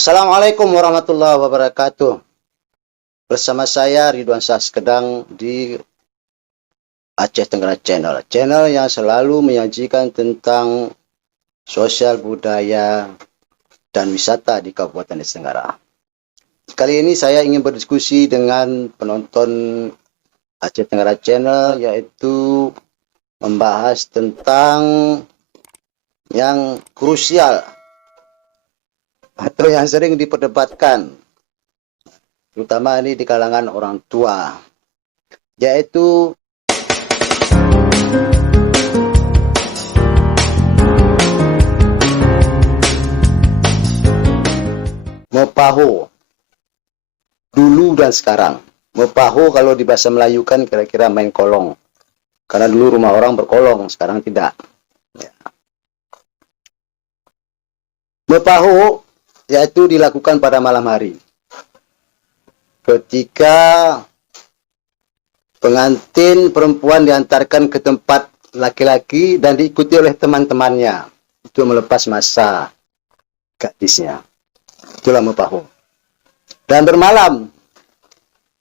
Assalamualaikum warahmatullahi wabarakatuh. Bersama saya Ridwan Saskedang di Aceh Tenggara Channel. Channel yang selalu menyajikan tentang sosial budaya dan wisata di Kabupaten Aceh Tenggara. Kali ini saya ingin berdiskusi dengan penonton Aceh Tenggara Channel, yaitu membahas tentang yang krusial atau yang sering diperdebatkan, terutama ini di kalangan orang tua, yaitu Mepaho dulu dan sekarang. Mepaho kalau di bahasa Melayu kan kira-kira main kolong, karena dulu rumah orang berkolong, sekarang tidak. Mepaho yaitu dilakukan pada malam hari, ketika pengantin perempuan diantarkan ke tempat laki-laki dan diikuti oleh teman-temannya untuk melepas masa gadisnya. Itulah Mepaho. Dan bermalam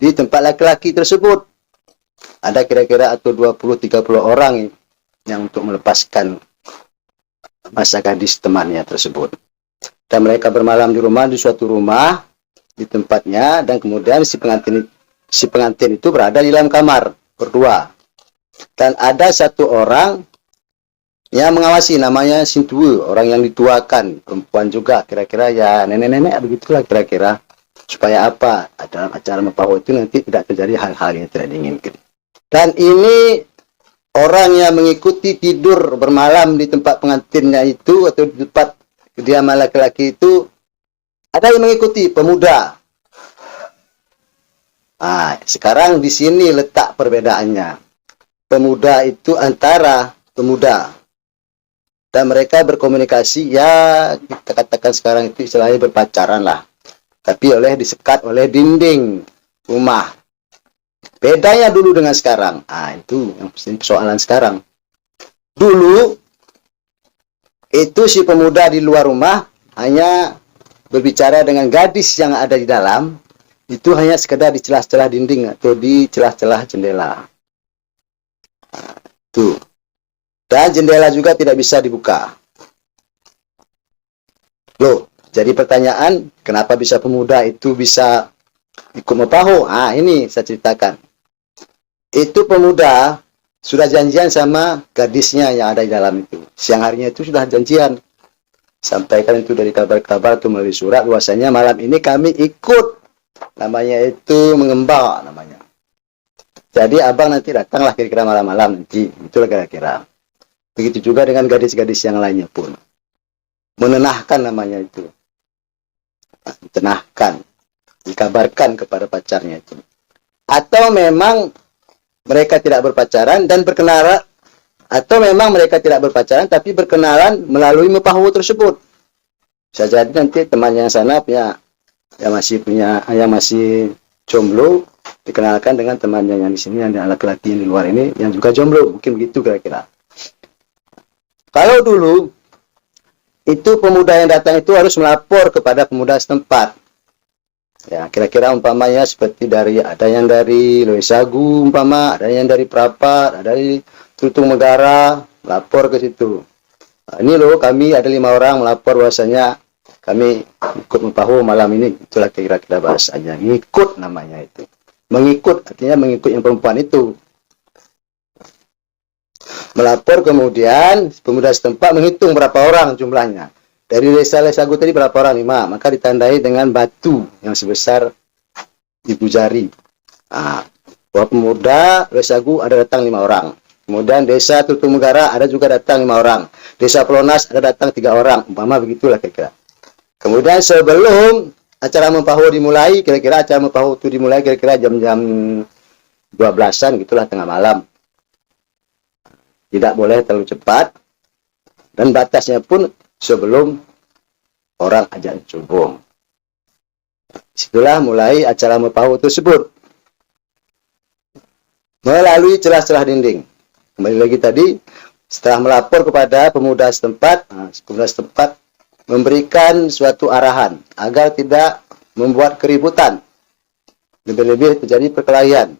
di tempat laki-laki tersebut ada kira-kira atau 20-30 orang yang untuk melepaskan masa gadis temannya tersebut. Dan mereka bermalam di suatu rumah di tempatnya, dan kemudian si pengantin itu berada di dalam kamar berdua. Dan ada satu orang yang mengawasi, namanya Sintua, orang yang dituakan, perempuan juga, kira-kira ya nenek-nenek begitulah kira-kira, supaya apa, dalam acara Mepaho itu nanti tidak terjadi hal-hal yang tidak diinginkan. Dan ini orang yang mengikuti tidur bermalam di tempat pengantinnya itu, atau di tempat kediaman laki-laki itu, ada yang mengikuti pemuda. Nah, sekarang di sini letak perbedaannya. Pemuda itu antara pemuda, dan mereka berkomunikasi, ya kita katakan sekarang itu istilahnya berpacaran lah, tapi disekat oleh dinding rumah. Bedanya dulu dengan sekarang. Itu yang persoalan sekarang. Dulu itu si pemuda di luar rumah hanya berbicara dengan gadis yang ada di dalam, itu hanya sekedar di celah-celah dinding atau di celah-celah jendela. Tuh. Dan jendela juga tidak bisa dibuka. Loh, jadi pertanyaan, kenapa bisa pemuda itu bisa ikut Mepaho? Ini saya ceritakan. Itu pemuda sudah janjian sama gadisnya yang ada di dalam itu. Siang harinya itu sudah janjian. Sampaikan itu dari kabar-kabar atau melalui surat, bahwasanya malam ini kami ikut, namanya itu mengembal namanya. Jadi abang nanti datanglah kira-kira malam-malam nanti, itulah kira-kira. Begitu juga dengan gadis-gadis yang lainnya pun. Menenahkan namanya itu. Menenahkan. Dikabarkan kepada pacarnya itu. Atau memang mereka tidak berpacaran dan berkenalan, atau memang mereka tidak berpacaran tapi berkenalan melalui Mepaho tersebut. Bisa jadi nanti temannya yang sana yang masih jomblo dikenalkan dengan temannya yang di sini, yang laki-laki yang di luar ini yang juga jomblo, mungkin begitu kira-kira. Kalau dulu itu pemuda yang datang itu harus melapor kepada pemuda setempat. Ya, kira-kira umpamanya seperti ada yang dari Loisagu umpama, ada yang dari Prapat, ada dari Tutung Megara, lapor ke situ. Ini loh, kami ada 5 orang melapor bahwasanya kami ikut Mepaho malam ini. Itulah kira-kira bahasanya. Ngikut namanya itu. Mengikut, artinya mengikut yang perempuan itu. Melapor, kemudian pemuda setempat menghitung berapa orang jumlahnya. Dari desa Loisagu tadi berapa orang? 5. Maka ditandai dengan batu yang sebesar ibu jari. Bahwa pemuda Loisagu ada datang 5 orang. Kemudian desa Tutung Megara ada juga datang 5 orang. Desa Pelonas ada datang 3 orang. Umpama begitulah kira-kira. Kemudian sebelum acara Mepaho dimulai, kira-kira acara Mepaho itu dimulai kira-kira jam-jam 12-an gitulah, tengah malam. Tidak boleh terlalu cepat. Dan batasnya pun sebelum orang azan subuh. Disitulah mulai acara Mepaho tersebut. Melalui celah-celah dinding. Kembali lagi tadi, setelah melapor kepada pemuda setempat memberikan suatu arahan agar tidak membuat keributan, lebih-lebih terjadi perkelahian.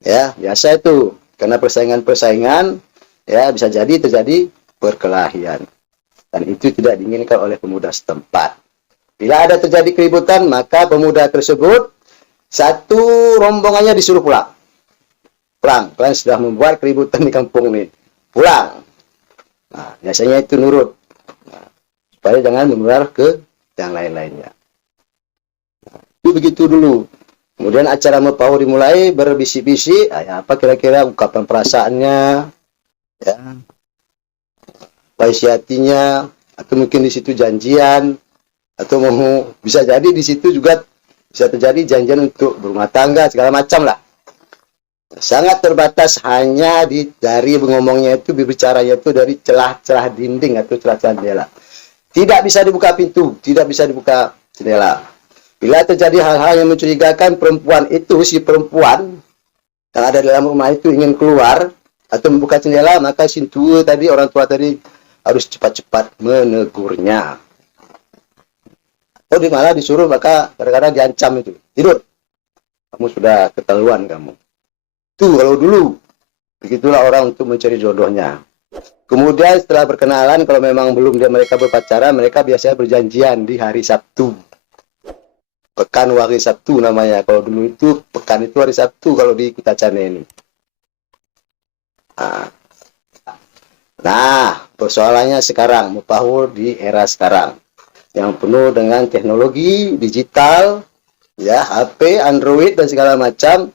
Ya, biasa itu karena persaingan-persaingan ya bisa jadi terjadi perkelahian. Dan itu tidak diinginkan oleh pemuda setempat. Bila ada terjadi keributan, maka pemuda tersebut satu rombongannya disuruh pulang. Pulang, kalian sudah membuat keributan di kampung ini. Pulang. Nah, biasanya itu nurut. Nah, supaya jangan menular ke yang lain-lainnya. Nah, itu begitu dulu. Kemudian acara mepahu dimulai berbisik-bisik. Ya, apa kira-kira ungkapan perasaannya, ya, apa isi hatinya, atau mungkin di situ janjian, atau mau bisa jadi di situ juga bisa terjadi janjian untuk berumah tangga segala macam lah. Sangat terbatas hanya dari ngomongnya itu, berbicaranya itu dari celah-celah dinding atau celah-celah jendela. Tidak bisa dibuka pintu, tidak bisa dibuka jendela. Bila terjadi hal-hal yang mencurigakan, perempuan itu, si perempuan yang ada dalam rumah itu ingin keluar atau membuka jendela, maka si tua tadi, orang tua tadi harus cepat-cepat menegurnya. Atau malah disuruh, maka kadang-kadang diancam itu. Tidur. Kamu sudah keterlaluan kamu. Itu kalau dulu. Begitulah orang untuk mencari jodohnya. Kemudian setelah berkenalan, kalau memang belum mereka berpacaran, mereka biasanya berjanjian di hari Sabtu. Pekan hari Sabtu namanya. Kalau dulu itu, pekan itu hari Sabtu kalau di Kutacane ini. Nah, persoalannya sekarang, mepahu di era sekarang. Yang penuh dengan teknologi, digital, ya, HP, Android, dan segala macam.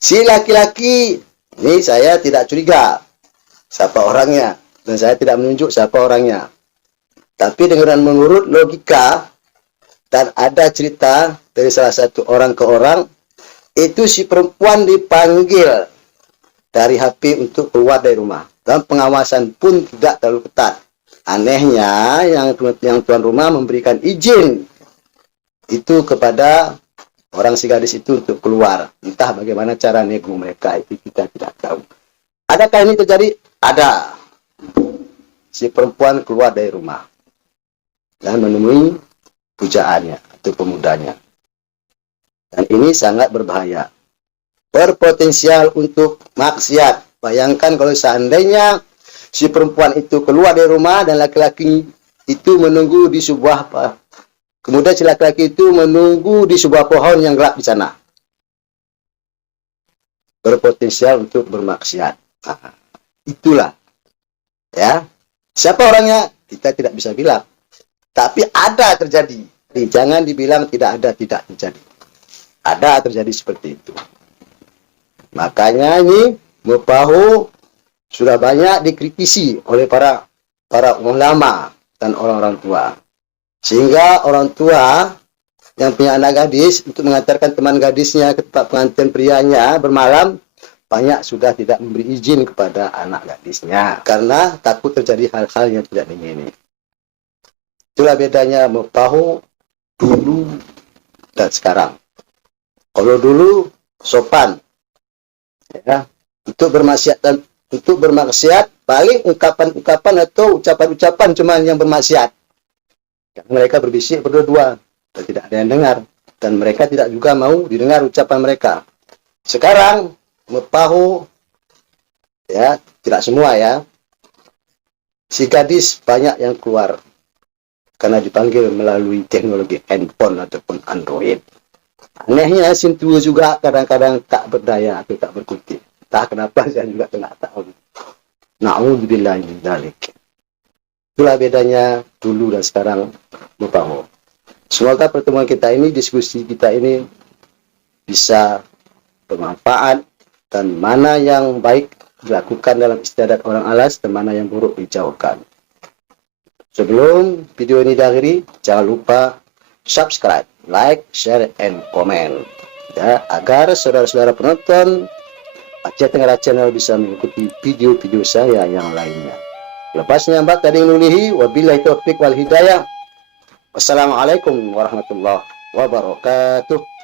Si laki-laki, ini saya tidak curiga siapa orangnya. Dan saya tidak menunjuk siapa orangnya. Tapi dengan menurut logika, dan ada cerita dari salah satu orang ke orang, itu si perempuan dipanggil dari HP untuk keluar dari rumah. Dan pengawasan pun tidak terlalu ketat. Anehnya, yang tuan rumah memberikan izin itu kepada orang si gadis itu untuk keluar. Entah bagaimana cara nego mereka, itu kita tidak tahu. Adakah ini terjadi? Ada. Si perempuan keluar dari rumah dan menemui pujaannya atau pemudanya. Dan ini sangat berbahaya. Berpotensial untuk maksiat. Bayangkan kalau seandainya si perempuan itu keluar dari rumah dan laki-laki itu menunggu di sebuah, kemudian si laki-laki itu menunggu di sebuah pohon yang gelap di sana. Berpotensial untuk bermaksiat. Nah, itulah. Ya. Siapa orangnya? Kita tidak bisa bilang. Tapi ada terjadi. Jangan dibilang tidak ada, tidak terjadi. Ada terjadi seperti itu. Makanya ini mepahu sudah banyak dikritisi oleh para ulama dan orang-orang tua. Sehingga orang tua yang punya anak gadis untuk mengantarkan teman gadisnya ke tempat pengantin prianya bermalam, banyak sudah tidak memberi izin kepada anak gadisnya karena takut terjadi hal-hal yang tidak diingini. Itulah bedanya mepahu dulu dan sekarang. Kalau dulu sopan, ya, untuk bermaksiat paling ungkapan-ungkapan atau ucapan-ucapan cuma yang bermaksiat. Mereka berbisik berdua dan tidak ada yang dengar, dan mereka tidak juga mau didengar ucapan mereka. Sekarang mepahu, ya, tidak semua ya, si gadis banyak yang keluar karena dipanggil melalui teknologi handphone ataupun Android. Anehnya Sintu juga kadang-kadang tak berdaya atau tak berkutik. Entah kenapa saya juga tidak tahu. Na'udzubillah min dzalik. Itulah bedanya dulu dan sekarang mepahu. Semoga pertemuan kita ini, diskusi kita ini bisa bermanfaat, dan mana yang baik dilakukan dalam istiadat orang alas dan mana yang buruk dijauhkan. Sebelum video ini diakhiri, jangan lupa subscribe, like, share, and comment, ya, agar saudara-saudara penonton Aceh Tenggara Channel bisa mengikuti video-video saya yang lainnya. Lepas nyambat tadi nulihi, wabillahi taufiq wal hidayah. Wassalamualaikum warahmatullahi wabarakatuh.